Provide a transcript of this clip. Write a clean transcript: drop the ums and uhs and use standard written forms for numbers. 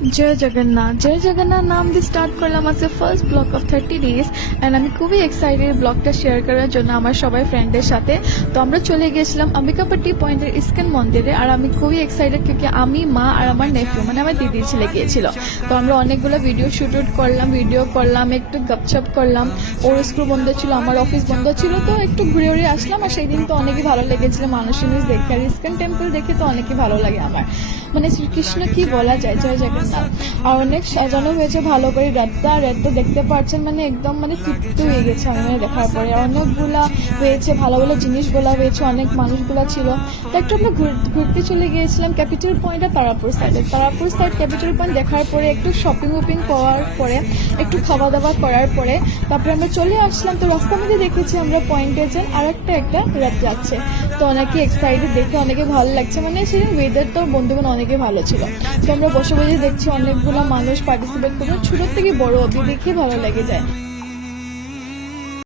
জয় জগন্নাথ নাম দিয়ে স্টার্ট করলাম আজকে first blog of 30 days and আমি খুবই এক্সাইটেড ব্লগটা শেয়ার করার জন্য আমার সবাই ফ্রেন্ডের সাথে। তো আমরা চলে গিয়েছিলাম অম্বিকাপট্টি পয়েন্টের ইস্কন মন্দিরে, আর আমি খুবই এক্সাইটেড ক্योंकि আমি, মা আর আমার নেফিউ মানে আমার দিদির ছেলে গিয়েছিল। তো আমরা অনেকগুলো ভিডিও শুট করলাম, একটু গপছপ করলাম। ওর স্কুল বন্ধ ছিল, আমার অফিস বন্ধ ছিল, তো একটু ঘুরে ঘুরে আসলাম। আর সেই দিন তো অনেকই ভালো লেগেছিল মানুষের দেখে, আর ইস্কন টেম্পল দেখে তো অনেকই ভালো লাগে আমার। মানে শ্রীকৃষ্ণ কি বলা যায়, জয় জগন্নাথ। আর অনেক সাজানো হয়েছে ভালো করে, রেডটা দেখতে পাচ্ছেন, মানে একদম মানে তৃপ্ত হয়ে গেছে আমি মানে দেখার পরে। অনেকগুলা হয়েছে, ভালো ভালো জিনিসগুলা হয়েছে, অনেক মানুষগুলা ছিল। তো একটু আমরা ঘুরতে চলে গিয়েছিলাম ক্যাপিটাল পয়েন্ট আর তারাপুর সাইড। ক্যাপিটাল পয়েন্ট দেখার পরে একটু শপিং করার পরে, একটু খাওয়া দাওয়া করার পরে তারপরে আমরা চলে আসলাম। তো রাস্তার মধ্যে দেখেছি আমরা পয়েন্টে যান আর একটা রেড যাচ্ছে। তো অনেকে এক্সাইটেড, দেখে অনেকে ভালো লাগছে, মানে সেদিন ওয়েদার তো বন্ধুগণ অনেকে ভালো ছিল। তো আমরা বসে বসে দেখছি অনেকগুলো মানুষ পার্টিসিপেট করছে, ছোট থেকে বড় অবধি, দেখে ভালো লেগে যায়।